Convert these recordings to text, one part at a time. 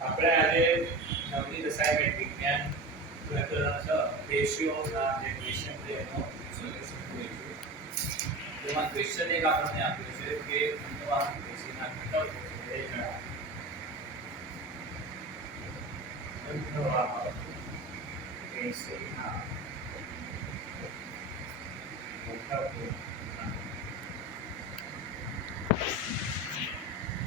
આપણે આજે નવની અસાઇનમેન્ટ વિજ્ઞાન પ્રકરણ 6 પેશીઓના જે ક્વેશ્ચન છે એનો સોલ્યુશન કરીશું. જેમાં ક્વેશ્ચન એક આપણને આપ્યો છે કે અંતવાહક પેશીના ઘટકો છે એ જણાવો. અંતવાહક પેશીના ઘટકો.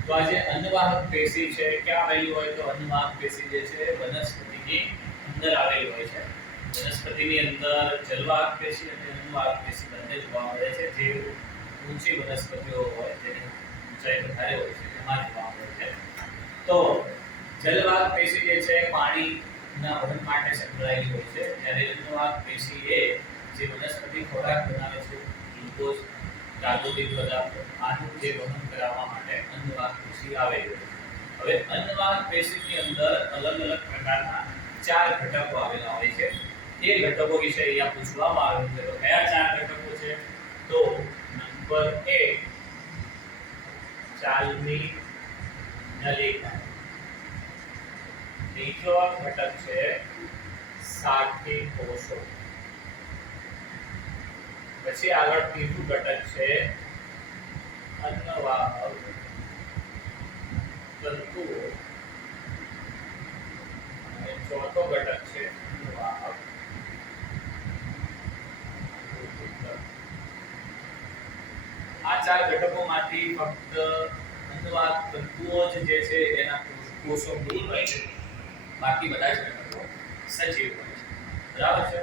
તો આ જે અન્નવાહક પેશી છે ક્યાં આવેલી હોય તો અન્નવાહક પેશી જે છે વનસ્પતિની અંદર આવેલી હોય છે. વનસ્પતિની અંદર જલવાહક પેશી અને અન્નવાહક પેશી બંને જોવા મળે છે. જે ઊંચી વનસ્પતિઓ હોય જેની ઊંચાઈ વધારે હોય છે એમાં જોવા મળે છે. તો જલવાહક પેશી જે છે પાણીના વહન માટે સંકળાયેલી હોય છે, જ્યારે અન્નવાહક પેશી એ જે વનસ્પતિ ખોરાક બનાવે છે ગ્લુકોઝ કાર્બોદિત પદાર્થો આનું જે વહન કરાવવા માટે અન્નવાહક પેશી આવેલી હોય છે. હવે અન્નવાહક પેશીની અંદર અલગ અલગ પ્રકારના 4 ઘટકો આવેલા હોય છે. એ ઘટકો વિશે અહીંયા પૂછવામાં આવ્યું છે. તો કયા 4 ઘટકો છે? તો નંબર 1 ચાલની નલિકા. બીજો ઘટક છે સાથી કોષો. પછી આગળ ત્રીજું ઘટક છે અન્નવાહક તંતુઓ અને ચોથો ઘટક છે અન્નવાહક આ 4 ઘટકોમાંથી ફક્ત અન્નવાહક તંતુઓ જ જે છે એના કોષો મૃત હોય છે, બાકી બધા જ ઘટકો સજીવ હોય છે. બરાબર છે.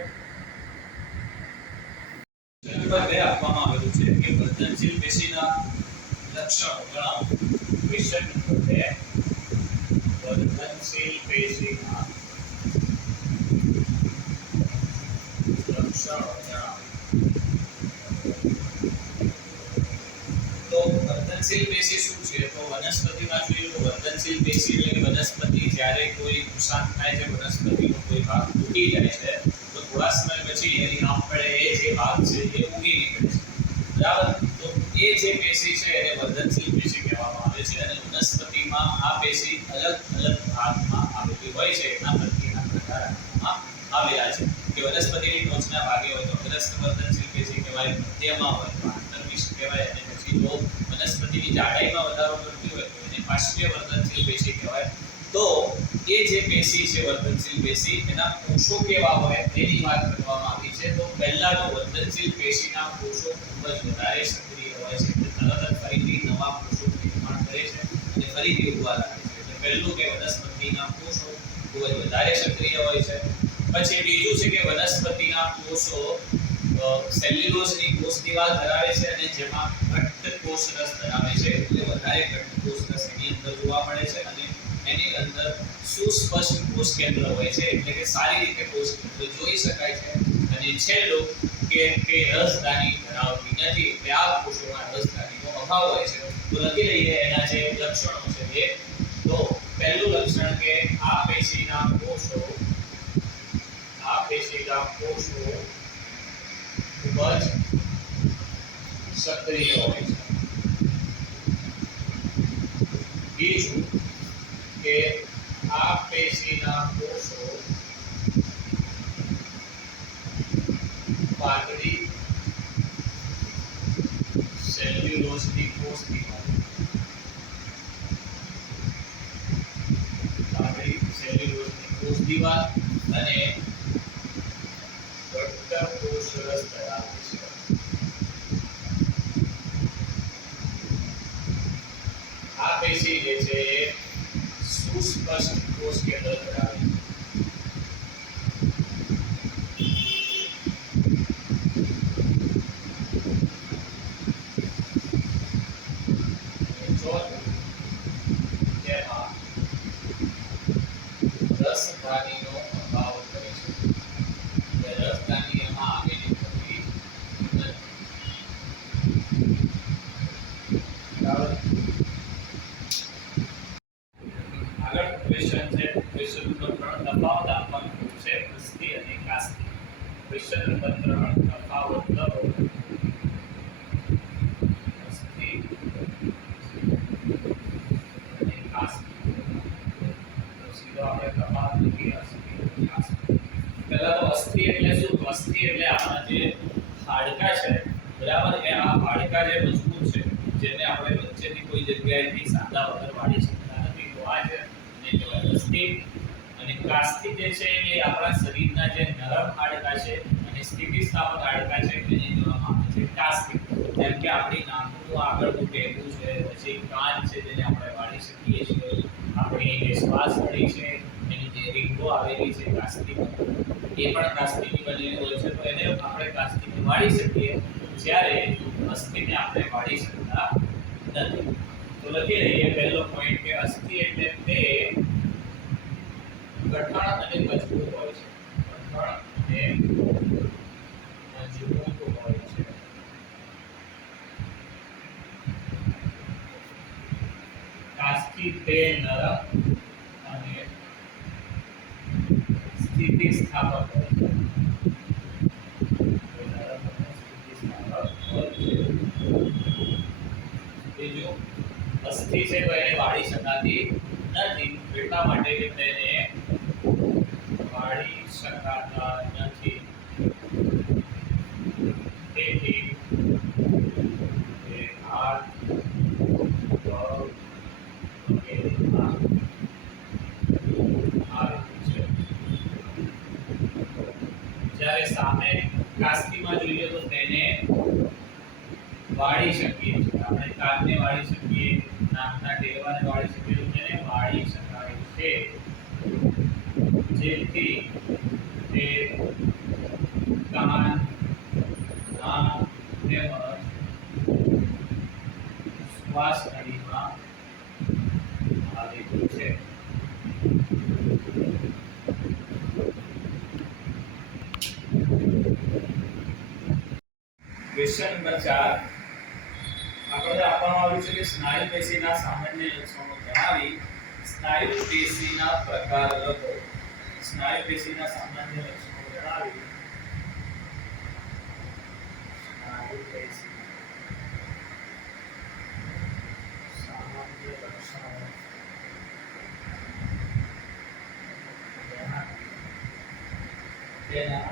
નંબર 2 આપવામાં આવેલું છે કે વર્ધનશીલ પેશીના લક્ષણો જણાવો. ક્વેશ્ચન નંબર 2 વર્ધનશીલ પેશીના લક્ષણો જણાવો. તો વર્ધનશીલ પેશી શું છે? તો વનસ્પતિમાં જોઈએ તો વર્ધનશીલ પેશી એટલે કે વનસ્પતિ જ્યારે કોઈ નુકસાન થાય છે, વનસ્પતિનો કોઈ ભાગ તૂટી જાય છે તો થોડા સમય પછી એની આપણે એ જે ભાગ છે એ ઉગી નીકળે છે. બરાબર. તો એ જે પેશી છે એને વર્ધનશીલ પેશી કહેવામાં આવે છે. અને વનસ્પતિમાં આ પેશી અલગ અલગ ભાગમાં આવેલી હોય છે. એના પ્રત્યેના પ્રકાર આપવામાં આવેલા છે કે વનસ્પતિની ટોચના ભાગે હોય તો અગ્રસ્ત વર્ધનશીલ પેશી કહેવાય, મધ્યમાં હોય તો આંતરવિષ કહેવાય, અને પછી જો વનસ્પતિની જાડાઈમાં વધારો કરતી હોય તો એને પાર્શ્વીય વર્ધનશીલ પેશી કહેવાય. તો એ જે પેશી છે વર્ધનશીલ પેશી એના કોષો કેવા હોય તેની વાત કરવામાં આવી છે. તો પહેલા તો વર્ધનશીલ પેશીના કોષો ખૂબ જ વધારે સક્રિય હોય છે. એટલે તરત જ ફરીથી નવા કોષોનું નિર્માણ કરે છે અને ફરીથી ઉગવા લાગે છે. એટલે પહેલું કે વનસ્પતિના કોષો ખૂબ જ વધારે સક્રિય હોય છે. પછી બીજું છે કે વનસ્પતિના કોષો સેલ્યુલોઝની કોષ દિવાલ ધરાવે છે અને જેમાં ઘટ્ટ કોષ રસ ધરાવે છે. એટલે વધારે ઘટ્ટ કોષ રસ એની અંદર જોવા મળે છે અને એની અંદર સુસ્પષ્ટ કોષ કેન્દ્ર હોય છે, એટલે કે સારી રીતે કોષ કેન્દ્ર જોઈ શકાય છે. અને છેલ્લું કે તે રસધાની ધરાવતી નથી, એટલે આ કોષોમાં રસધાનીનો અભાવ હોય છે. તો લખી લઈએ એના જે લક્ષણો છે એ. તો પહેલું લક્ષણ કે આ પેશીના કોષો ખૂબ જ સક્રિય હોય છે. બીજું કે આ પેશીના કોષો પાતળી સેલ્યુલોઝની કોષ દિવાલ અને ઘટ્ટ કોષ રસ ધરાવે છે. આ પેશી જે છે એ સુસ્પષ્ટ કોષ કેન્દ્ર ધરાવે છે. ચોથું, તેમાં રસધાનીનો અભાવ કરે છે. રસધાની એમાં આવેલી નથી. બરાબર. આગળ ક્વેશ્ચન છે ક્વેશ્ચન નંબર 3 તફાવત આપવાનું છે અસ્થિ અને કાસ્થિ. ક્વેશ્ચન નંબર 3 તફાવત લખો. અસ્થિ અને કાસ્થિ. તો આપણે તફાવત લખીએ અસ્થિ. પહેલા તો અસ્થિ એટલે શું? તો અસ્થિ એટલે આપણા જે હાડકા છે, બરાબર, એ આ હાડકા જે મજબૂત છે, જેને આપણે વચ્ચેથી કોઈ જગ્યાએથી સાંધા વગર વાળી શકતા નથી, તો આ છે એને કહેવાય અસ્થિ. અને કાસ્તિ જે છે એ આપણા શરીરના જે નરમ હાડકા છે અને સ્થિતિસ્થાપક હાડકા છે એને કહેવામાં આવે છે કાસ્તિ. જેમ કે આપણી નાકનું આગળનું ટેપું છે, પછી કાન છે જેને આપણે વાળી શકીએ છીએ, આપણી જે શ્વાસ નળી છે એની જે રીંગો આવેલી છે કાસ્તિ, એ પણ કાસ્તિની બનેલી હોય છે, તો એને આપણે કાસ્તિને વાળી શકીએ, જ્યારે અસ્થિને આપણે વાળી શકતા નથી. તો લખી લઈએ પહેલો પોઈન્ટ કે અસ્થિ એટલે તે ગઠણ અને મજબૂત હોય છે. ગઠણ અને મજબૂત હોય છે. કાસ્તિ તે નરમ અને સ્થિતિસ્થાપક હોય છે. નરમ અને સ્થિતિસ્થાપક હોય છે. બીજું, અસ્થિ છે તો એને વાળી શકાતી નથી, એટલા માટે કે તેને વાળી શકાતા નથી. તેથી તે હાથ, પગ વગેરેમાં આવે છે. જ્યારે સામે કાસ્તિમાં જોઈએ તો તેને વાળી શકીએ છીએ, આપણે કાનને વાળી શકીએ, નાકના ટેરવાને વાળી શકીએ, તો તેને વાળી શકાય છે, જેથી તે કાન, નાક તેમજ શ્વાસ નળીમાં આવેલું છે. ક્વેશ્ચન નંબર 4 આપણે આપવામાં આવ્યું છે કે સ્નાયુ પેશીના સામાન્ય લક્ષણો જણાવી સ્નાયુ પેશીના પ્રકાર લખો. સ્નાયુ પેશીના સામાન્ય લક્ષણો જણાવી સ્નાયુ પેશી સામાન્ય લક્ષણો જણાવી તેના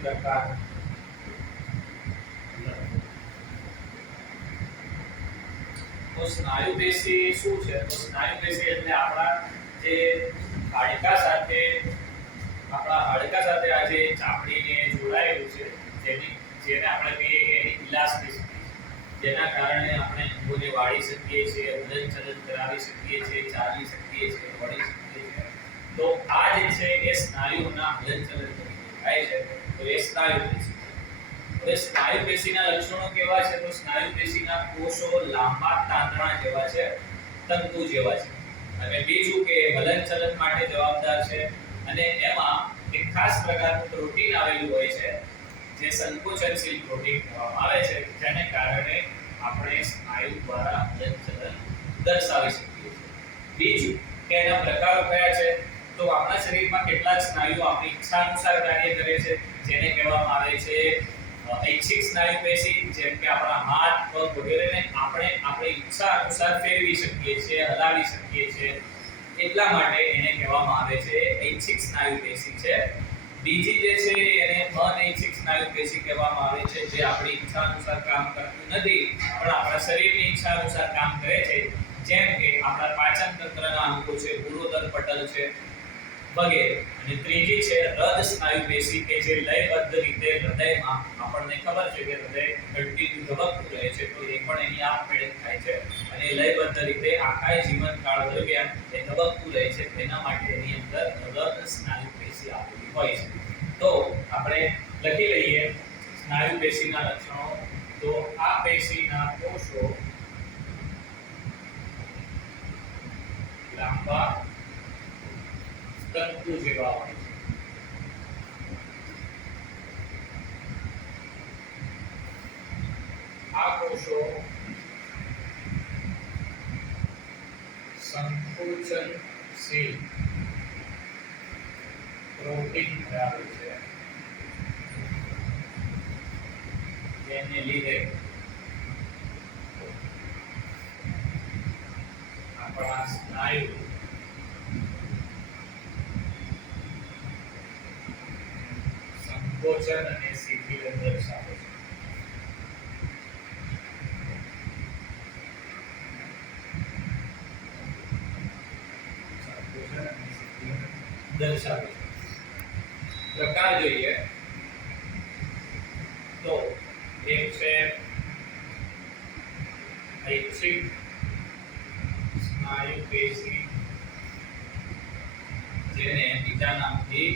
પ્રકાર. તો સ્નાયુ પેશી શું છે? તો સ્નાયુ પેશી એટલે આપણા જે હાડકા સાથે આ જે ચામડીને જોડાયેલું છે, જેને આપણે કહીએ કે એની ઇલાસ્ટિસિટી, જેના કારણે આપણે અંગોને વાળી શકીએ છીએ, હલનચલન કરાવી શકીએ છીએ, ચાલી શકીએ છીએ, વળી શકીએ છીએ. તો આ જે છે એ સ્નાયુના હલનચલન તરીકે થાય છે, તો એ સ્નાયુ પેશી. હવે સ્નાયુ પેશીના લક્ષણો કેવા છે? તો સ્નાયુ પેશીના કોષો લાંબા તાંતણા જેવા છે, તંતુ જેવા છે. અને બીજું કે હલનચલન માટે જવાબદાર છે, અને એમાં એક ખાસ પ્રકારનું પ્રોટીન આવેલું હોય છે, જે સંકોચનશીલ પ્રોટીન કહેવામાં આવે છે, જેને કારણે આપણે સ્નાયુ દ્વારા હલનચલન દર્શાવી શકીએ છીએ. બીજું કે એના પ્રકારો કયા છે? તો આપણા શરીરમાં કેટલાક સ્નાયુઓ આપણી ઈચ્છા અનુસાર કાર્ય કરે છે, જેને કહેવામાં આવે છે ઐચ્છિક સ્નાયુ પેશી. જેમ કે આપણા હાથ, પગ વગેરેને આપણે આપણી ઈચ્છા અનુસાર ફેરવી શકીએ છીએ, હલાવી શકીએ છીએ, એટલા માટે એને કહેવામાં આવે છે ઐચ્છિક સ્નાયુ પેશી છે. બીજી જે છે એને અનૈચ્છિક સ્નાયુ પેશી કહેવામાં આવે છે, જે આપણી ઈચ્છા અનુસાર કામ કરતી નથી, પણ આપણા શરીરની ઈચ્છા અનુસાર કામ કરે છે, જેમ કે આપણા પાચન તંત્રના અંગો છે, ગુરુદર પટલ છે વગેરે. અને ત્રીજી છે હૃદ સ્નાયુ પેશી, કે જે લયબદ્ધ રીતે હૃદયમાં, આપણને ખબર છે કે હૃદય કન્ટિન્યુ ધબકતું રહે છે, તો એ પણ એની આપમેળે થાય છે, અને લયબદ્ધ રીતે આખા જીવનકાળ દરમિયાન એ ધબકતું રહે છે, તેના માટે એની અંદર હૃદ સ્નાયુ પેશી આવેલી હોય છે. તો આપણે લખી લઈએ સ્નાયુ પેશીના લક્ષણો. તો આ પેશીના કોષો લાંબા તંતુ જેવા હોય છે. આ કોષો સંકોચનશીલ પ્રોટીન ધરાવે છે, જેને લીધે આપણા સ્નાયુ સંકોચન અને શિથિલન દર્શાવે છે. સંકોચન અને શિથિલન દર્શાવે છે. પ્રકાર જોઈએ તો એક છે ઐચ્છિક સ્નાયુ પેશી, જેને બીજા નામથી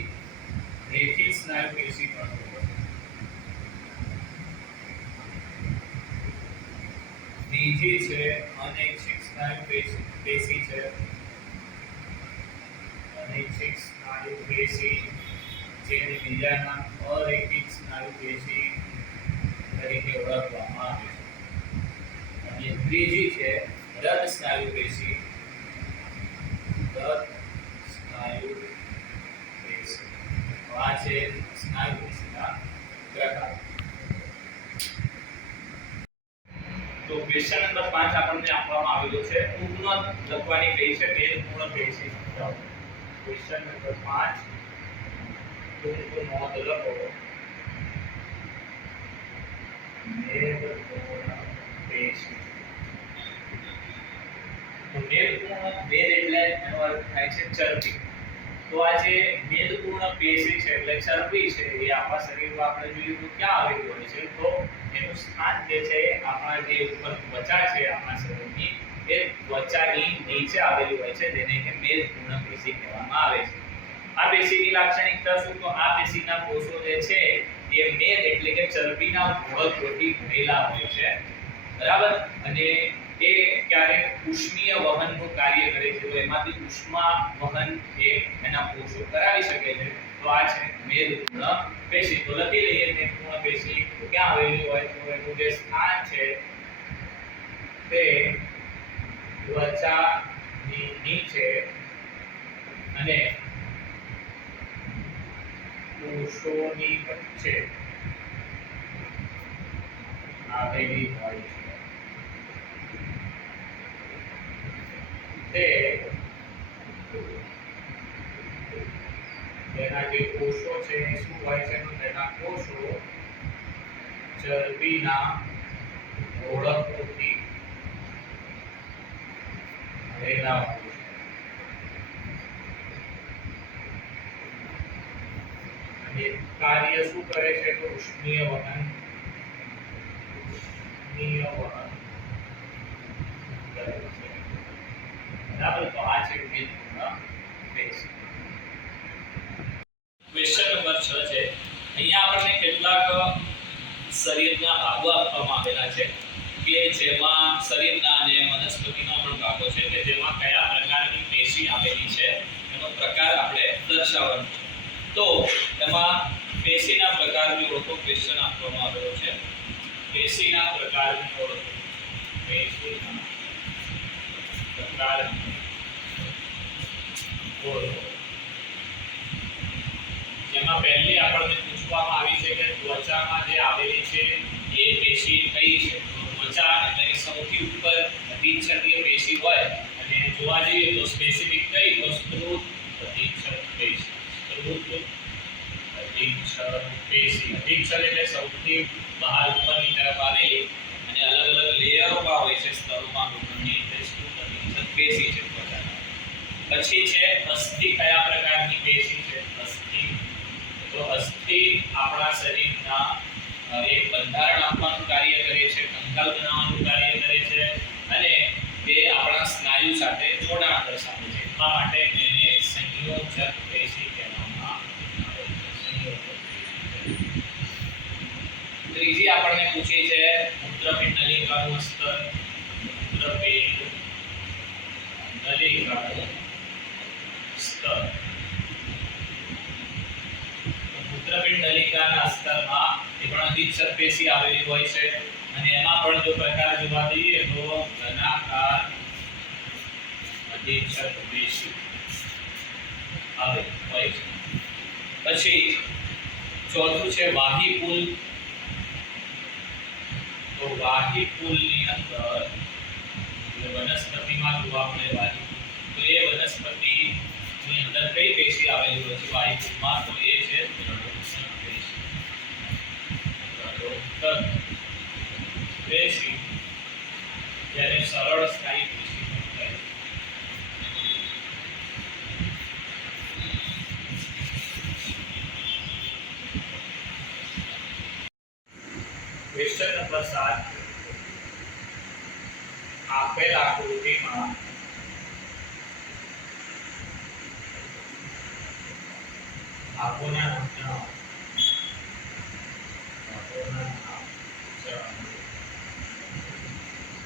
રેખિક સ્નાયુ પેશી પણ ઓળખાય. બીજી છે અનૈચ્છિક સ્નાયુ પેશી છે. અનૈચ્છિક સ્નાયુ પેશી જેને બીજા નામ અરેખિક સ્નાયુ પેશી તરીકે ઓળખવામાં આવે છે. અને ત્રીજી છે રદ સ્નાયુ પેશી. રદ સ્નાયુ પેશી આ છે સ્નાયુ પેશીના પ્રકાર. તો ક્વેશ્ચન નંબર 5 આપણને આપવામાં આવેલો છે. પૂર્ણ લખવાની કઈ છે મેદપૂર્ણ પેશી. ક્વેશ્ચન નંબર 5 પૂર્ણ નોંધ લખો. મેદપૂર્ણ પેશી. તો મેદપૂર્ણ મેદ એટલે એનો અર્થ થાય છે ચરબી. તો આ જે મેદપૂર્ણ પેશી છે એટલે ચરબી છે એ આપણા શરીરમાં આપણે જોઈએ તો ક્યાં આવેલી હોય છે? તો એનું સ્થાન જે છે આપણા જે ઉપર ત્વચા છે આપણા શરીરની એ ત્વચાની નીચે આવેલી હોય છે, જેને કે મેદપૂર્ણ પેશી કહેવામાં આવે છે. આ પેશીની લાક્ષણિકતા શું? તો આ પેશીના કોષો જે છે એ મેદ એટલે કે ચરબીના મોળકથી ભરેલા હોય છે, બરાબર. અને એ ક્યારે ઉષ્મીય વહનનું કાર્ય કરે છે, તો એમાંથી ઉષ્મા વહન એ એના કોષો કરાવી શકે છે. તો આ છે મેદપૂર્ણ પેશી. તો લખી લઈએ મેદપૂર્ણ પેશી ક્યાં આવેલી હોય? તો એનું જે સ્થાન છે તે ત્વચાની નીચે અને કોષોની વચ્ચે આવેલી હોય છે. તેના જે કોષો છે એ શું હોય છે? તો તેના કોષો ચરબીના મોળકથી ભરેલા હોય છે. અને કાર્ય શું કરે છે? તો ઉષ્મીય વહન કરે છે, બરાબર. તો આ છે મેદપૂર્ણ પેશી. ક્વેશ્ચન નંબર 6 છે. અહીંયા આપણને કેટલાક શરીરના ભાગો આપવામાં આવેલા છે કે જેમાં શરીરના અને વનસ્પતિના પણ ભાગો છે કે જેમાં કયા પ્રકારની પેશી આવેલી છે એનો પ્રકાર આપણે દર્શાવવાનો છે. તો એમાં પેશીના પ્રકારની ઓળખો ક્વેશ્ચન આપવામાં આવેલો છે. પેશીના પ્રકારની ઓળખો. પેશીના પ્રકારની ઓળખો. જેમાં પહેલી આપણને પૂછવામાં આવી છે કે ત્વચામાં જે આવેલી છે એ પેશી કઈ છે? તો ત્વચા એટલે કે સૌથી ઉપર અધિચ્છદીય પેશી હોય અને જોવા જઈએ તો સ્પેસિફિક કઈ? તો સ્ત્રોત અધિચ્છદ પેશી. સ્ત્રોત અધિચ્છદ પેશી. અધિચ્છદ એટલે સૌથી બહાર ઉપરની તરફ આવેલી અને અલગ અલગ લેયરોમાં હોય છે, સ્તરોમાં ગોઠવણી એટલે સ્ત્રોત અધિચ્છદ પેશી છે ત્વચાના. પછી છે અસ્થિ. કયા પ્રકારની પેશી છે? અસ્થિ. તો અસ્થિ આપણા શરીરના એક બંધારણ આપવાનું કાર્ય કરે છે, કંકાલ બનાવવાનું કાર્ય કરે છે અને તે આપણા સ્નાયુ સાથે જોડાણ દર્શાવે છે. એટલા માટે એને સંયોજક પેશી કહેવામાં આવે છે. સંયોજક. ત્રીજી આપણને પૂછી છે મૂત્રપિંડ નલિકાનું સ્તર. મૂત્રપિંડ નલિકાનું સ્તર. મૂત્રપિંડ નલિકાના સ્તરમાં એ પણ અધિચ્છદ પેશી આવેલી હોય છે અને એમાં પણ જો પ્રકાર જોવા જઈએ તો ઘનાકાર અધિચ્છદ પેશી આવેલી હોય છે. પછી ચોથું છે વાહીપુલ. તો વાહીપુલની અંદર વનસ્પતિમાં જોવા મળે વાહીપુલ. તો એ વનસ્પતિની અંદર કઈ પેશી આવેલી હોય છે વાહીપુલમાં? તો એ છે દ્રઢોત્સર્ગ પેશી. પેશી જ્યારે સરળ સ્થાયી પેશી કહેવાય. ક્વેશ્ચન નંબર 7 આપેલ આકૃતિમાં ભાગોના નામ જણાવો.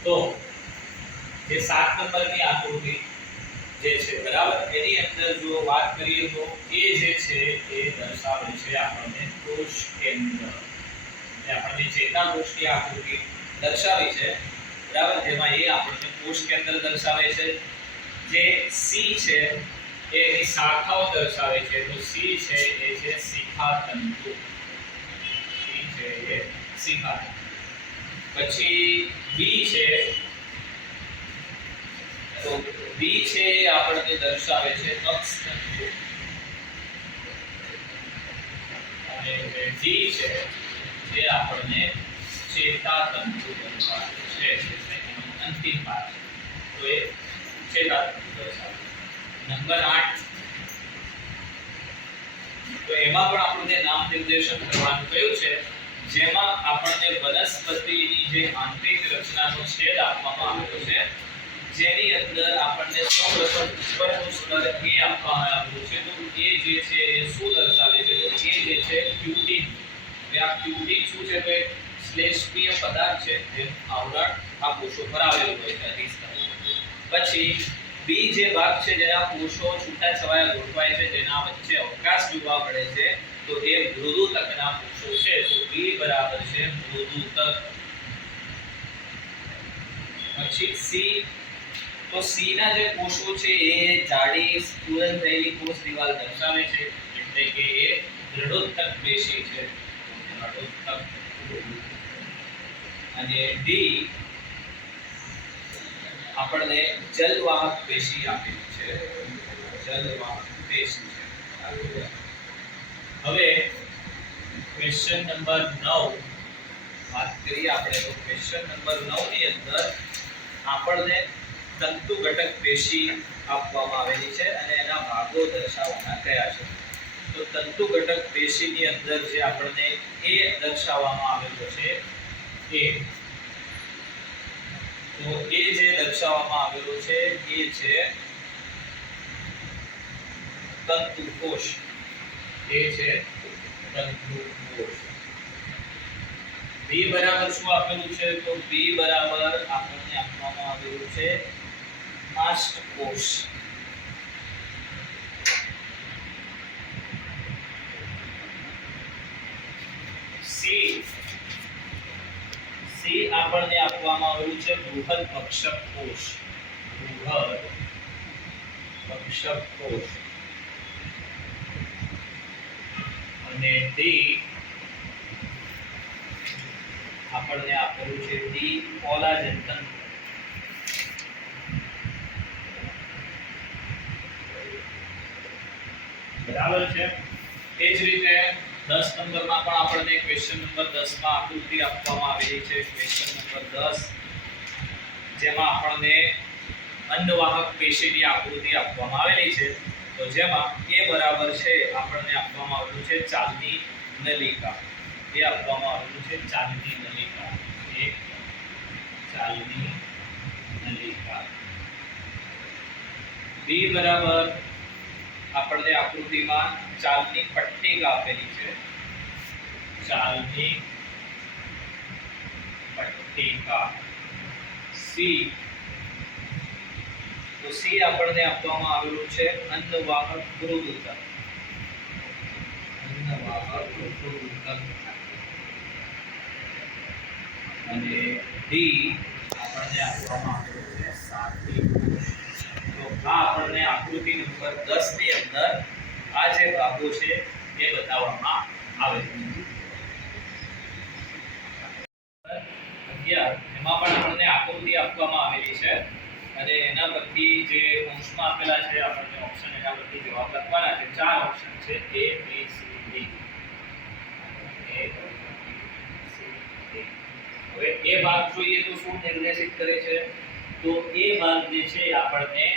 તો જે 7 નંબરની આકૃતિ જે છે બરાબર, એની અંદર જો વાત કરીએ તો એ જે છે એ દર્શાવે છે આપણને કોષ કેન્દ્ર. જે આપણને ચેતાકોષની આકૃતિ દર્શાવી છે બરાબર, જેમાં એ આપણને કોષ કેન્દ્ર દર્શાવે છે. જે સી છે એ એની શાખાઓ દર્શાવે છે. તો સી છે એ છે શિખા તંતુ. સી છે એ શિખા. પછી બી છે, તો બી છે એ આપણને દર્શાવે છે અક્ષ તંતુ. અને જે ડી છે એ આપણને ચેતા તંતુ દર્શાવે છે. એટલે એનો અંતિમ ભાગ તો એ ચેતા તંતુ દર્શાવે. નંબર 8, તો એમાં પણ આપણને નામ નિર્દેશન કરવાનું કયું છે, જેમાં આપણને વનસ્પતિની જે આંતરિક રચનાનો છેદ આપવામાં આવેલો છે, જેની અંદર આપણને સૌપ્રથમ ઉપરનું સ્તર એ આપવામાં આવ્યું છે. તો એ જે છે એ શું દર્શાવે છે, તો એ જે છે ક્યુટિન. આ ક્યુટિન શું છે, તો એક શ્લેષ્મીય પદાર્થ છે જે આવરણ આ કોષો પર આવેલું હોય છે અધિસ્તર. પછી બી જે ભાગ છે જેના કોષો છૂટાછવાયા ગોઠવાય છે, જેના વચ્ચે અવકાશ જોવા મળે છે, તો એ મૃદુતકના કોષો છે. તો બી બરાબર છે મૃદુતક. પછી સી, તો સી ના જે કોષો છે એ જાડી સ્ફુરન થયેલી કોષ દિવાલ દર્શાવે છે, એટલે કે એ દૃઢોત્તક પેશી છે. દૃઢોત્તક. અને ડી આપણને જલવાહક પેશી આપેલી છે. જલવાહક પેશી છે. હવે ક્વેશ્ચન નંબર 9 વાત કરીએ આપણે. તો ક્વેશ્ચન નંબર 9 ની અંદર આપણને તંતુ ઘટક પેશી આપવામાં આવેલી છે અને એના ભાગો દર્શાવવાના કયા છે. તો તંતુ ઘટક પેશીની અંદર જે આપણને એ દર્શાવવામાં આવેલો છે એ, તો એ જે દર્શાવવામાં આવેલો છે એ છે તંતુ કોષ. એ છે તંતુ કોષ. બી બરાબર શું આપેલું છે, તો બી બરાબર આપણને આપવામાં આવેલું છે માસ્ટકોષ. સી, સી આપણને આપવામાં આવેલું છે બૃહદ ભક્ષક કોષ. બૃહદ ભક્ષક કોષ. અને ડી આપણને આપેલું છે ડી કોલાજન તંતુ. બરાબર છે. એ જ રીતે 10 નંબરમાં પણ આપણને ક્વેશ્ચન નંબર 10 માં આકૃતિ આપવામાં આવેલી છે. ક્વેશ્ચન નંબર 10 જેમાં આપણને અંડવાહક પેશીની આકૃતિ આપવામાં આવેલી છે. તો જેમાં એ બરાબર છે આપણને આપવામાં આવેલું છે ચાલની નલિકા. એ આપવામાં આવેલું છે ચાલની નલિકા. એ ચાલની નલિકા. બી બરાબર આપણને આકૃતિમાં ચાલની પટ્ટિકા આપેલી છે. ચાલની પટ્ટિકા. સી, તો સી આપણને આપવામાં આવેલું છે અન્નવાહક મૃદુતક. અન્નવાહક મૃદુતક. અને ડી આપણને આપવામાં આવેલું છે સાથી કોષ. તો આ આપણને આકૃતિ નંબર 10 ની અંદર આ જે ભાગો છે એ બતાવવામાં આવે છે. 11 એમાં પણ આપણને આકૃતિ આપવામાં આવેલી છે અને એના પરથી જે કૌંસમાં આપેલા છે આપણને ઓપ્શન, એના પરથી જવાબ લખવાના છે. 4 ઓપ્શન છે A B C D. A B C D. હવે એ ભાગ જોઈએ તો શું નિર્દેશિત કરે છે? તો એ ભાગ જે છે એ આપણને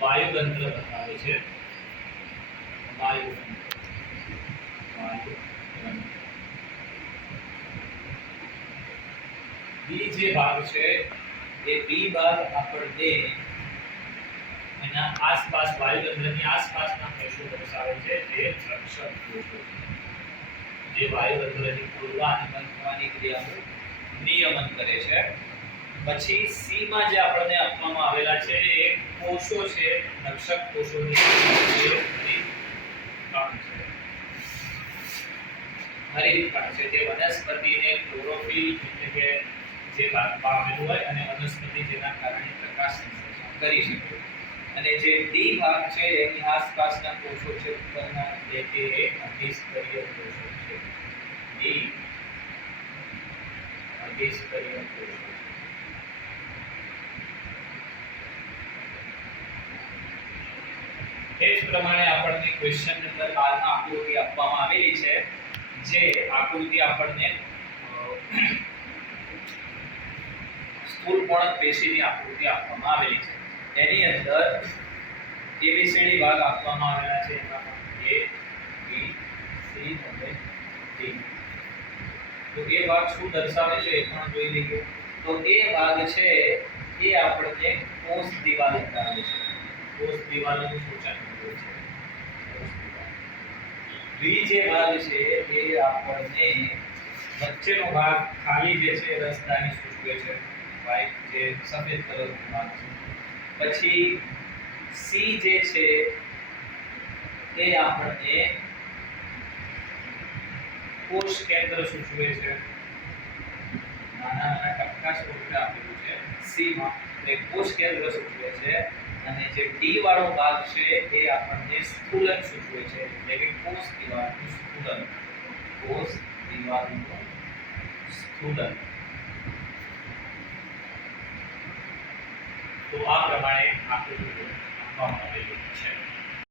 વાયુતંત્ર બતાવે છે. વાયુતંત્ર. બી જે ભાગ છે એ બી ભાગ આપણને એના આસપાસ વાયુતંત્રની આસપાસના કોષો દર્શાવે છે જે રક્ષક કોષો છે, જે વાયુતંત્રની પૂર્વા અને બંધવાની ક્રિયાનું નિયમન કરે છે. પછી સી માં જે આપણને આપવામાં આવેલા છે એ કોષો છે, રક્ષક કોષોની જે હરિતકણ છે. હરિતકણ છે જે વનસ્પતિને ક્લોરોફિલ એટલે કે જે પામેલું હોય અને વનસ્પતિ જેના કારણે પ્રકાશ સંશ્લેષણ કરી શકે. અને જે ડી ભાગ છે એની આસપાસના કોષો છે ઉપરના એટલે કે અધિસ્તરીય કોષો છે. ડી અધિસ્તરીય કોષો. એ જ પ્રમાણે આપણને ક્વેશ્ચન નંબર 12 માં આકૃતિ આપવામાં આવેલી છે, જે આકૃતિ આપણને સ્થૂળપર્ણ પેશીની આકૃતિ આપવામાં આવેલી છે. એની અંદર એબીસીડી ભાગ આપવામાં આવેલા છે. એમાં એ બી સી અને ડી. તો એ ભાગ શું દર્શાવે છે એ પણ જોઈ લઈએ. તો એ ભાગ છે એ આપણને કોષ દિવાલ બતાવે છે. કોષ દિવાલનું સૂચન કરે છે. બી જે ભાગ છે એ આપણને વચ્ચેનો ભાગ ખાલી જે છે રસદાની સૂચવે છે. વ્હાઇટ જે સફેદ કલરનો ભાગ છે. પછી સી જે છે એ આપણને કોષ કેન્દ્ર સૂચવે છે. નાના નાના ટપકા સ્વરૂપે આપેલું છે સી માં, એ કોષ કેન્દ્ર સૂચવે છે. અને જે ડી વાળો ભાગ છે એ આપણને સ્થૂલન સૂચવે છે, એટલે કે કોષ દિવાલનું સ્થૂલન. કોષ દિવાલનું સ્થૂલન. તો આ પ્રમાણે આકૃતિ આપવામાં આવેલી છે.